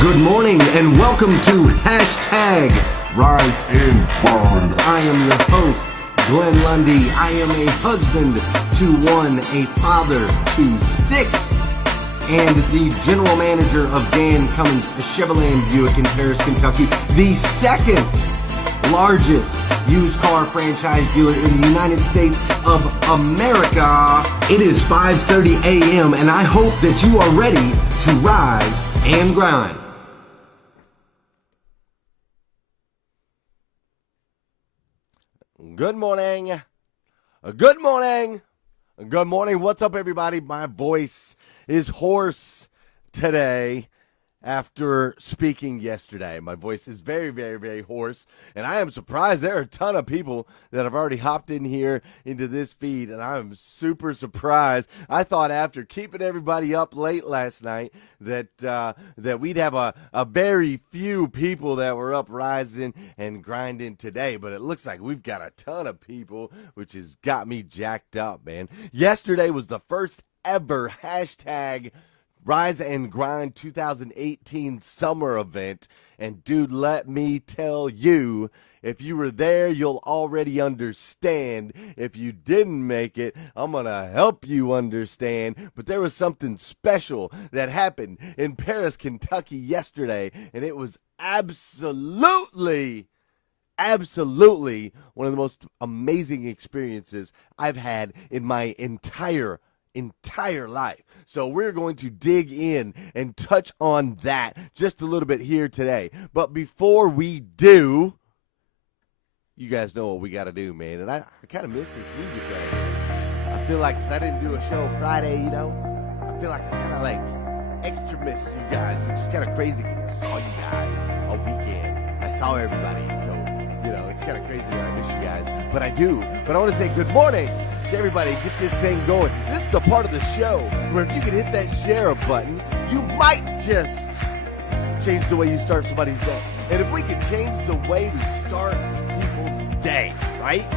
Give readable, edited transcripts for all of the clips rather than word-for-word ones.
Good morning and welcome to Hashtag Rise and Grind. I am your host, Glenn Lundy. I am a husband to one, a father to six, and the general manager of Dan Cummins Chevrolet Buick in Paris, Kentucky, the second largest used car franchise dealer in the United States of America. It is 5:30 a.m. and I hope that you are ready to rise and grind. Good morning. Good morning. Good morning. What's up, everybody? My voice is hoarse today after speaking yesterday. My voice is very, very, very hoarse, and I am surprised. There are a ton of people that have already hopped in here into this feed, and I'm super surprised. I thought after keeping everybody up late last night that we'd have a very few people that were up rising and grinding today, but it looks like we've got a ton of people, which has got me jacked up, man. Yesterday was the first ever hashtag Rise and Grind 2018 summer event. And dude, let me tell you, if you were there, you'll already understand. If you didn't make it, I'm going to help you understand. But there was something special that happened in Paris, Kentucky yesterday, and it was absolutely one of the most amazing experiences I've had in my entire life. So we're going to dig in and touch on that just a little bit here today. But before we do, you guys know what we got to do, man. And I kind of miss this music right here. I feel like, because I didn't do a show Friday, I feel like I kind of like extra miss you guys, which is kind of crazy because I saw you guys all weekend. I saw everybody, so it's kind of crazy that I miss you guys, but I do. But I want to say good morning to everybody. Get this thing going. This is the part of the show where if you could hit that share button, you might just change the way you start somebody's day. And if we could change the way we start people's day, right?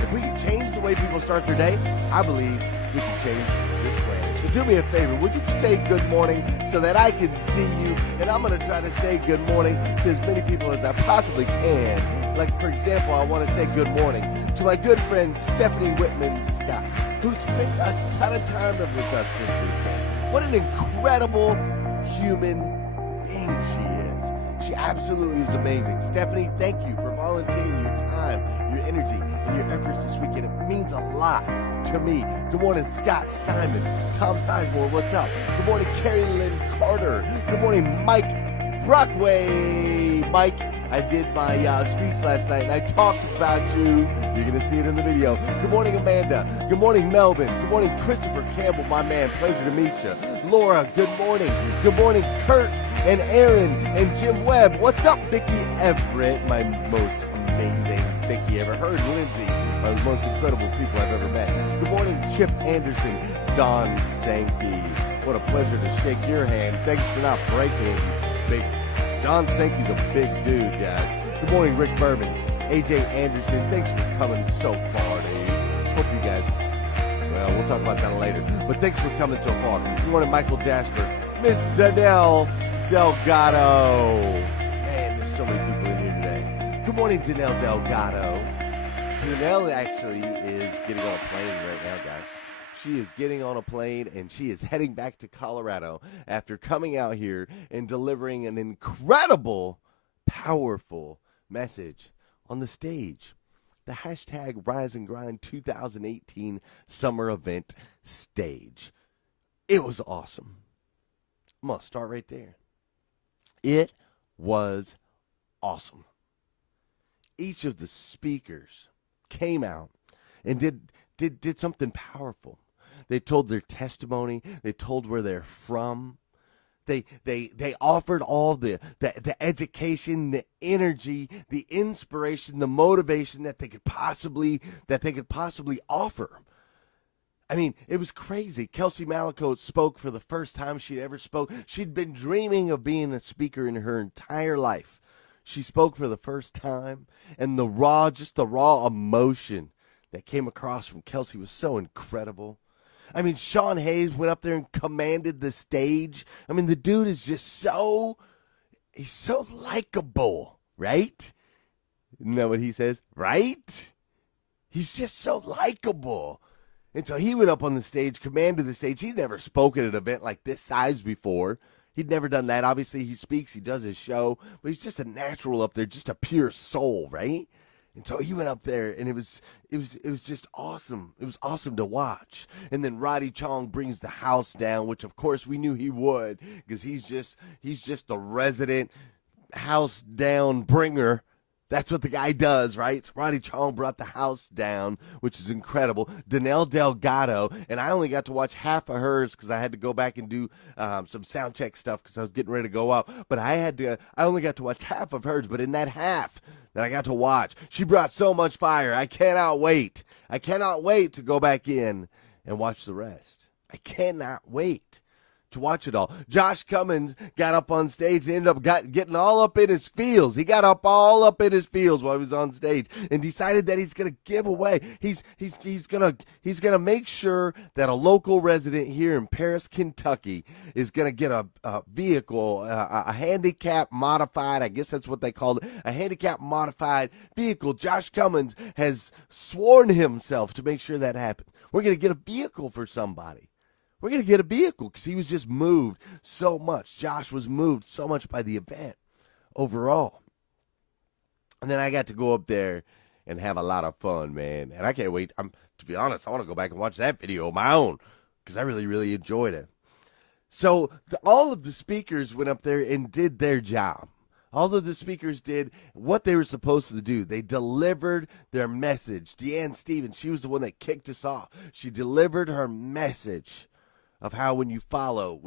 If we could change the way people start their day, I believe we can change this planet. So do me a favor. Would you say good morning so that I can see you? And I'm going to try to say good morning to as many people as I possibly can. Like, for example, I want to say good morning to my good friend Stephanie Whitman Scott, who spent a ton of time with us this weekend. What an incredible human being she is. She absolutely is amazing. Stephanie, thank you for volunteering your time, your energy, and your efforts this weekend. It means a lot to me. Good morning, Scott Simon, Tom Sizemore, what's up? Good morning, Carrie Lynn Carter. Good morning, Mike Brockway. Mike, I did my speech last night, and I talked about you. You're going to see it in the video. Good morning, Amanda. Good morning, Melvin. Good morning, Christopher Campbell, my man. Pleasure to meet you. Laura, good morning. Good morning, Kurt and Aaron and Jim Webb. What's up, Vicki Everett, my most amazing Vicki ever heard. Lindsay, one of the most incredible people I've ever met. Good morning, Chip Anderson. Don Sankey. What a pleasure to shake your hand. Thanks for not breaking it, you big. Don Sankey's a big dude, guys. Good morning, Rick Berman. AJ Anderson, thanks for coming so far, dude. Hope you guys, well, we'll talk about that later. But thanks for coming so far. Good morning, Michael Jasper. Miss Danelle Delgado. Man, there's so many people in here today. Good morning, Danelle Delgado. Danelle actually is getting on a plane right now, guys. She is getting on a plane, and she is heading back to Colorado after coming out here and delivering an incredible, powerful message on the stage. The hashtag Rise and Grind 2018 summer event stage. It was awesome. I'm going to start right there. It was awesome. Each of the speakers came out and did something powerful. They told their testimony. They told where they're from. They offered all the education, the energy, the inspiration, the motivation that they could possibly offer. I mean, it was crazy. Kelsey Malakote spoke for the first time she'd ever spoke. She'd been dreaming of being a speaker in her entire life. She spoke for the first time, and the raw emotion that came across from Kelsey was so incredible. I mean, Sean Hayes went up there and commanded the stage. I mean, the dude is just so He's so likable, right? Isn't that what he says? Right? He's just so likable. And so he went up on the stage, commanded the stage. He'd never spoken at an event like this size before. He'd never done that. Obviously, he speaks, he does his show, but he's just a natural up there, just a pure soul, right? And so he went up there, and it was just awesome. It was awesome to watch. And then Roddy Chong brings the house down, which of course we knew he would, because he's just the resident house down bringer. That's what the guy does, right? So Roddy Chong brought the house down, which is incredible. Danelle Delgado, and I only got to watch half of hers because I had to go back and do some sound check stuff because I was getting ready to go up. But I only got to watch half of hers. But in that half that I got to watch, she brought so much fire. I cannot wait. I cannot wait to go back in and watch the rest. I cannot wait to watch it all. Josh Cummins got up on stage and ended up getting all up in his feels. He got up all up in his feels while he was on stage and decided that he's going to give away. He's going to make sure that a local resident here in Paris, Kentucky is going to get a vehicle, a handicap modified, I guess that's what they called it, a handicap modified vehicle. Josh Cummins has sworn himself to make sure that happens. We're going to get a vehicle for somebody. We're going to get a vehicle because he was just moved so much. Josh was moved so much by the event overall. And then I got to go up there and have a lot of fun, man. And I can't wait. To be honest, I want to go back and watch that video on my own because I really, really enjoyed it. So all of the speakers went up there and did their job. All of the speakers did what they were supposed to do. They delivered their message. Deanne Stevens, she was the one that kicked us off. She delivered her message of how when you follow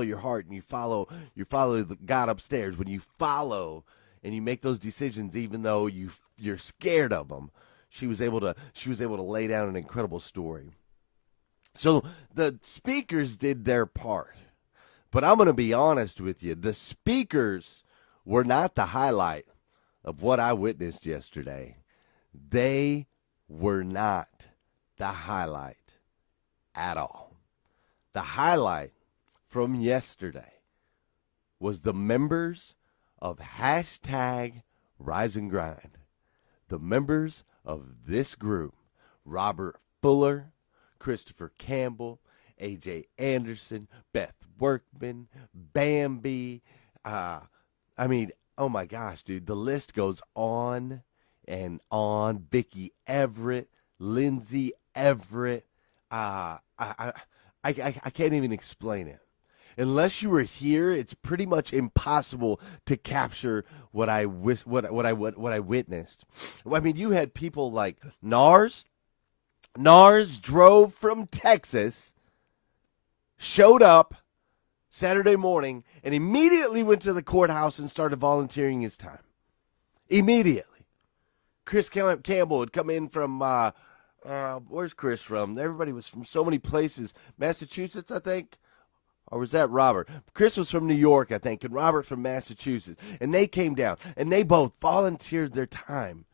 your heart and you follow the God upstairs, when you follow and you make those decisions even though you're scared of them, she was able to lay down an incredible story. So the speakers did their part. But I'm going to be honest with you, the speakers were not the highlight of what I witnessed yesterday. They were not the highlight at all. The highlight from yesterday was the members of hashtag Rise and Grind. The members of this group, Robert Fuller, Christopher Campbell, AJ Anderson, Beth Workman, Bambi. Oh my gosh, dude, the list goes on and on. Vicky Everett, Lindsay Everett. I can't even explain it. Unless you were here, it's pretty much impossible to capture what I witnessed. I mean, you had people like Nars. Nars drove from Texas, showed up Saturday morning, and immediately went to the courthouse and started volunteering his time. Immediately. Chris Campbell had come in from where's Chris from? Everybody was from so many places. Massachusetts, I think. Or was that Robert? Chris was from New York, I think, and Robert from Massachusetts. And they came down, and they both volunteered their time.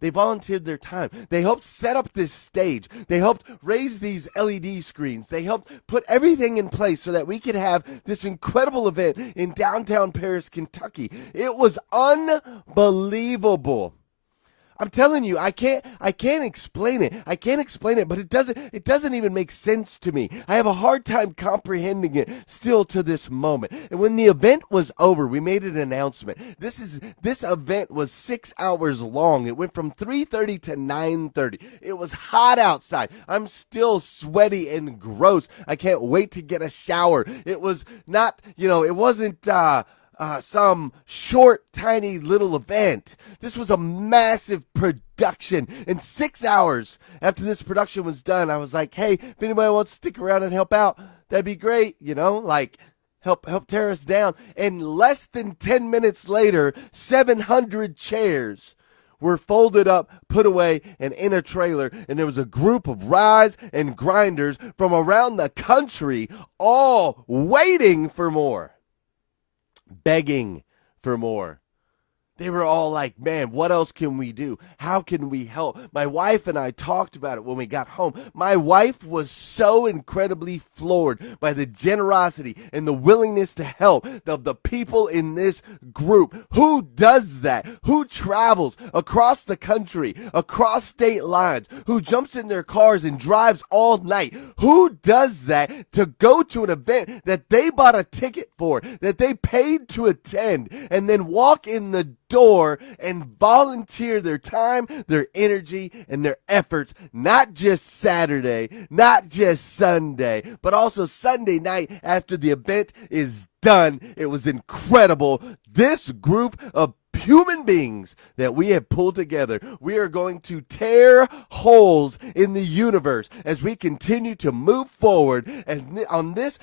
They volunteered their time. They helped set up this stage. They helped raise these LED screens. They helped put everything in place so that we could have this incredible event in downtown Paris, Kentucky. It was unbelievable. I'm telling you, I can't explain it. I can't explain it, but it doesn't even make sense to me. I have a hard time comprehending it still to this moment. And when the event was over, we made an announcement. This event was 6 hours long. It went from 3:30 to 9:30. It was hot outside. I'm still sweaty and gross. I can't wait to get a shower. It was not, it wasn't some short, tiny little event. This was a massive production. And 6 hours after this production was done, I was like, hey, if anybody wants to stick around and help out, that'd be great, help tear us down. And less than 10 minutes later, 700 chairs were folded up, put away, and in a trailer. And there was a group of Rise and Grinders from around the country all waiting for more. Begging for more. They were all like, man, what else can we do? How can we help? My wife and I talked about it when we got home. My wife was so incredibly floored by the generosity and the willingness to help of the people in this group. Who does that? Who travels across the country, across state lines? Who jumps in their cars and drives all night? Who does that to go to an event that they bought a ticket for, that they paid to attend, and then walk in the door and volunteer their time, their energy, and their efforts, not just Saturday, not just Sunday, but also Sunday night after the event is done? It was incredible. This group of human beings that we have pulled together, we are going to tear holes in the universe as we continue to move forward and on this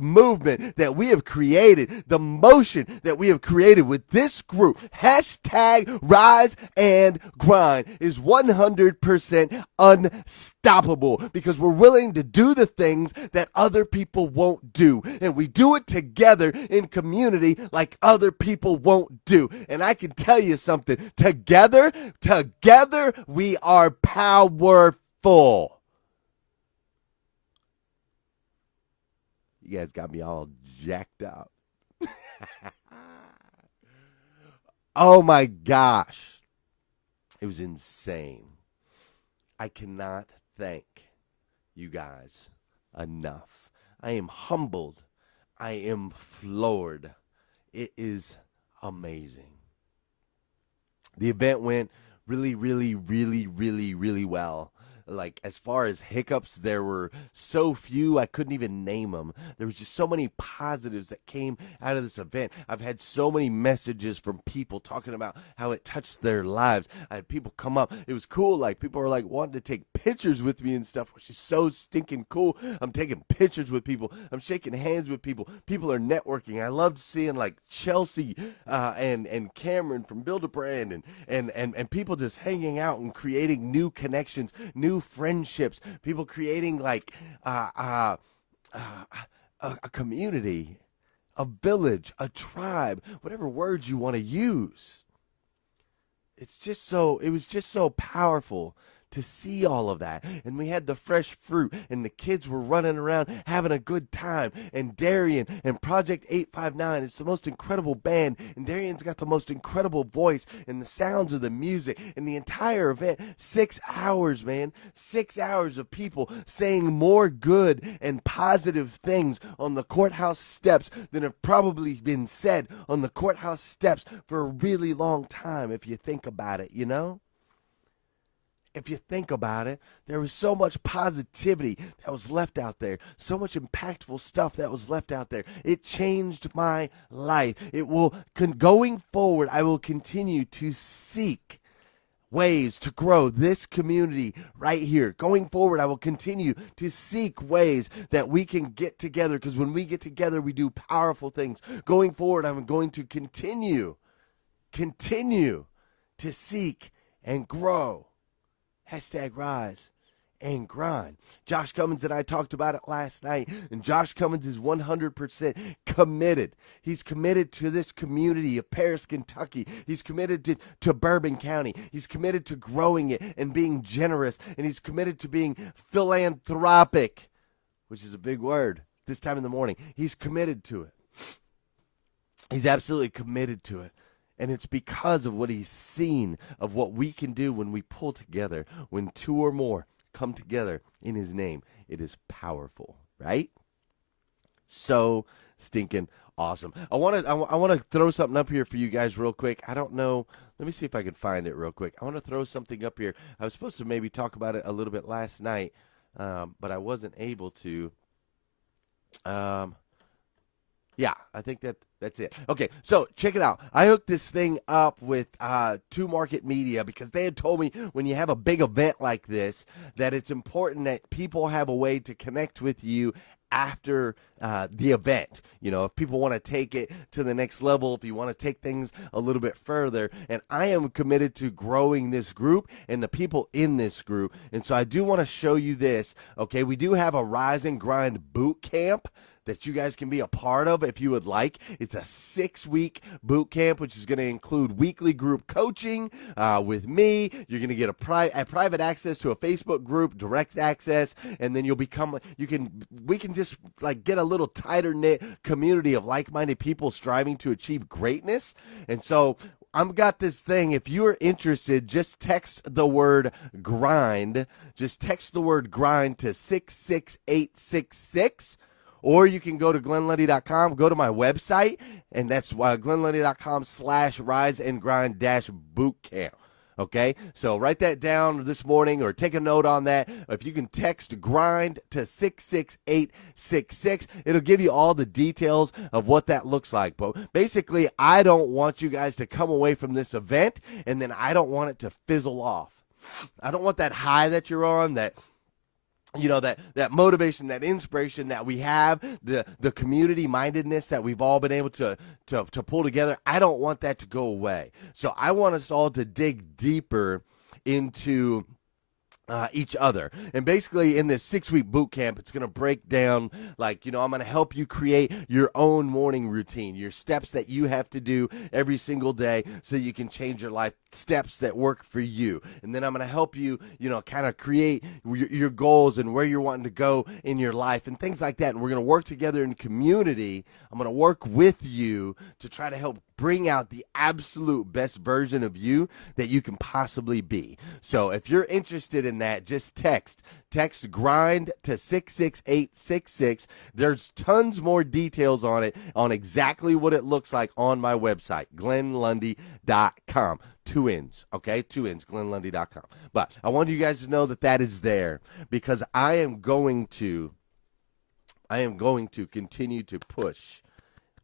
movement that we have created, the motion that we have created with this group. Hashtag Rise and Grind is 100% unstoppable because we're willing to do the things that other people won't do, and we do it together in community like other people won't do. And I can tell you something. Together, we are powerful. You guys got me all jacked up. Oh my gosh. It was insane. I cannot thank you guys enough. I am humbled. I am floored. It is amazing. The event went really well. Like, as far as hiccups, there were so few, I couldn't even name them. There was just so many positives that came out of this event. I've had so many messages from people talking about how it touched their lives. I had people come up. It was cool. Like, people were like wanting to take pictures with me and stuff, which is so stinking cool. I'm taking pictures with people. I'm shaking hands with people. People are networking. I loved seeing like Chelsea and Cameron from Build a Brand and people just hanging out and creating new connections, new friendships, people creating like a community, a village, a tribe, whatever words you want to use. It was just so powerful to see all of that. And we had the fresh fruit, and the kids were running around having a good time. And Darian and Project 859, it's the most incredible band, and Darian's got the most incredible voice and the sounds of the music and the entire event. 6 hours, man. 6 hours of people saying more good and positive things on the courthouse steps than have probably been said on the courthouse steps for a really long time, if you think about it, you know? If you think about it, there was so much positivity that was left out there, so much impactful stuff that was left out there. It changed my life. Going forward, I will continue to seek ways to grow this community right here. Going forward, I will continue to seek ways that we can get together, because when we get together, we do powerful things. Going forward, I'm going to continue to seek and grow. Hashtag Rise and Grind. Josh Cummins and I talked about it last night, and Josh Cummins is 100% committed. He's committed to this community of Paris, Kentucky. He's committed to Bourbon County. He's committed to growing it and being generous, and he's committed to being philanthropic, which is a big word this time in the morning. He's committed to it. He's absolutely committed to it. And it's because of what he's seen of what we can do when we pull together. When two or more come together in his name, it is powerful, right? So stinking awesome. I want to throw something up here for you guys real quick. I don't know. Let me see if I can find it real quick. I want to throw something up here. I was supposed to maybe talk about it a little bit last night, but I wasn't able to. Yeah, I think that's it. Okay, so check it out. I hooked this thing up with Two Market Media because they had told me when you have a big event like this that it's important that people have a way to connect with you after the event. You know, if people want to take it to the next level, if you want to take things a little bit further. And I am committed to growing this group and the people in this group. And so I do want to show you this. Okay, we do have a Rise and Grind boot camp that you guys can be a part of if you would like. It's a 6-week boot camp, which is going to include weekly group coaching with me. You're going to get a private access to a Facebook group, direct access, and then we can just like get a little tighter knit community of like-minded people striving to achieve greatness. And so I've got this thing. If you're interested, just text the word grind. Just text the word grind to 66866. Or you can go to glenlundy.com, go to my website, and that's glenlundy.com/rise-and-grind-bootcamp. Okay, so write that down this morning or take a note on that. If you can text grind to 66866, it'll give you all the details of what that looks like. But basically, I don't want you guys to come away from this event and then I don't want it to fizzle off. I don't want that high that you're on, that motivation, that inspiration that we have, the community mindedness that we've all been able to pull together. I don't want that to go away. So I want us all to dig deeper into each other. And basically in this 6-week boot camp, it's going to break down, I'm going to help you create your own morning routine, your steps that you have to do every single day so you can change your life, steps that work for you. And then I'm going to help you, kind of create your goals and where you're wanting to go in your life and things like that. And we're going to work together in community. I'm going to work with you to try to help bring out the absolute best version of you that you can possibly be. So if you're interested in that, just text grind to 66866. There's tons more details on it, on exactly what it looks like on my website, glenlundy.com. 2 N's, okay? 2 N's, glenlundy.com. But I want you guys to know that is there because I am going to continue to push.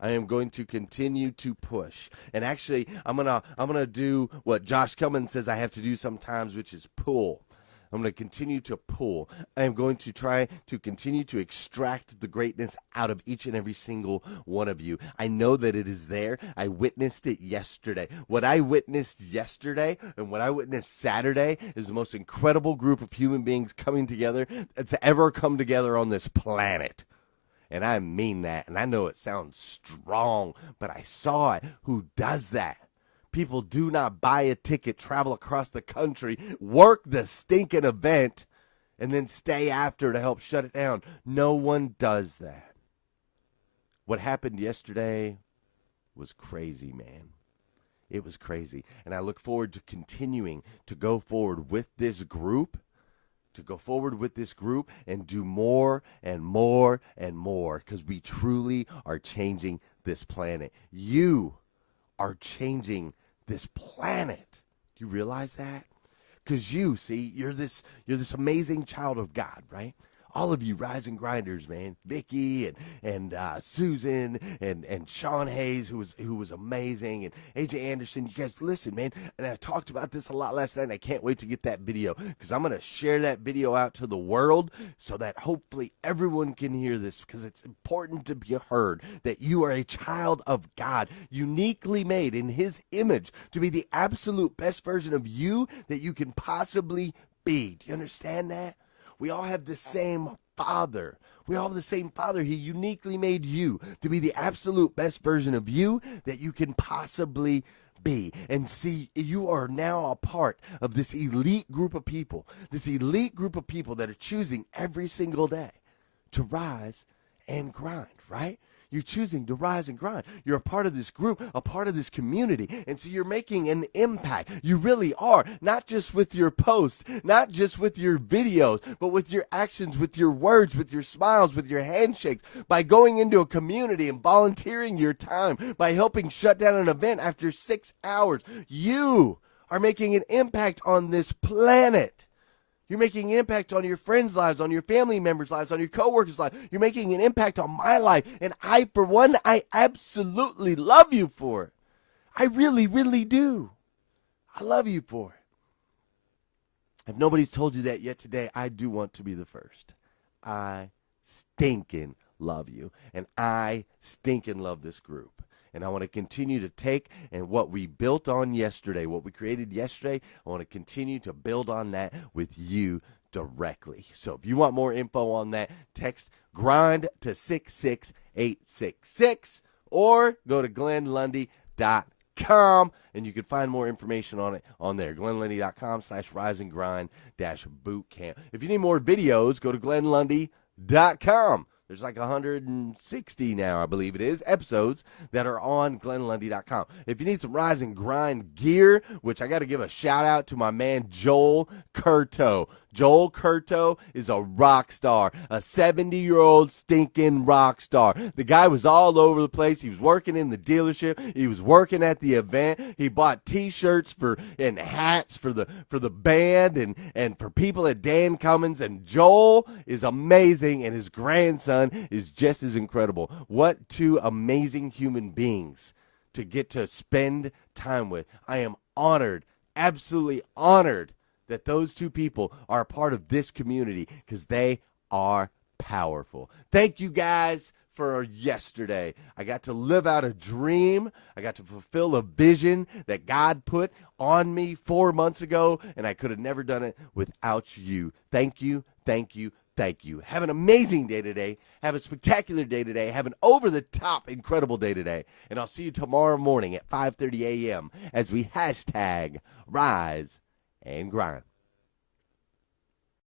I am going to continue to push. And actually, I'm gonna do what Josh Cummins says I have to do sometimes, which is pull. I'm going to continue to pull. I am going to try to continue to extract the greatness out of each and every single one of you. I know that it is there. I witnessed it yesterday. What I witnessed yesterday and what I witnessed Saturday is the most incredible group of human beings coming together that's ever come together on this planet. And I mean that. And I know it sounds strong, but I saw it. Who does that? People do not buy a ticket, travel across the country, work the stinking event, and then stay after to help shut it down. No one does that. What happened yesterday was crazy, man. It was crazy. And I look forward to continuing to go forward with this group, and do more and more and more, because we truly are changing this planet. You are changing this planet. Do you realize that? Because you're this amazing child of God, right? All of you rising grinders, man. Vicky and Susan and Sean Hayes, who was amazing, and AJ Anderson. You guys, listen, man. And I talked about this a lot last night, and I can't wait to get that video, because I'm going to share that video out to the world so that hopefully everyone can hear this, because it's important to be heard that you are a child of God, uniquely made in His image to be the absolute best version of you that you can possibly be. Do you understand that? We all have the same Father. We all have the same Father. He uniquely made you to be the absolute best version of you that you can possibly be. And see, you are now a part of this elite group of people that are choosing every single day to rise and grind, right? You're choosing to rise and grind. You're a part of this group, a part of this community. And so you're making an impact. You really are. Not just with your posts, not just with your videos, but with your actions, with your words, with your smiles, with your handshakes, by going into a community and volunteering your time, by helping shut down an event after 6 hours. You are making an impact on this planet. You're making an impact on your friends' lives, on your family members' lives, on your coworkers' lives. You're making an impact on my life. And I, for one, I absolutely love you for it. I really, really do. I love you for it. If nobody's told you that yet today, I do want to be the first. I stinking love you. And I stinking love this group. And I want to continue to take and what we built on yesterday, what we created yesterday, I want to continue to build on that with you directly. So if you want more info on that, text grind to 66866, or go to GlennLundy.com, and you can find more information on it on there. GlennLundy.com/rise-and-grind-bootcamp. If you need more videos, go to GlennLundy.com. There's like 160 now, I believe it is, episodes that are on GlennLundy.com. If you need some Rise and Grind gear, which I got to give a shout out to my man Joel Curto. Joel Curto is a rock star, a 70-year-old stinking rock star. The guy was all over the place. He was working in the dealership. He was working at the event. He bought T-shirts and hats for the band and for people at Dan Cummins. And Joel is amazing, and his grandson is just as incredible. What two amazing human beings to get to spend time with. I am honored, absolutely honored, that those two people are a part of this community, because they are powerful. Thank you guys for yesterday. I got to live out a dream. I got to fulfill a vision that God put on me 4 months ago, and I could have never done it without you. Thank you, thank you, thank you. Have an amazing day today. Have a spectacular day today. Have an over-the-top incredible day today. And I'll see you tomorrow morning at 5:30 a.m. as we hashtag Rise and Grind.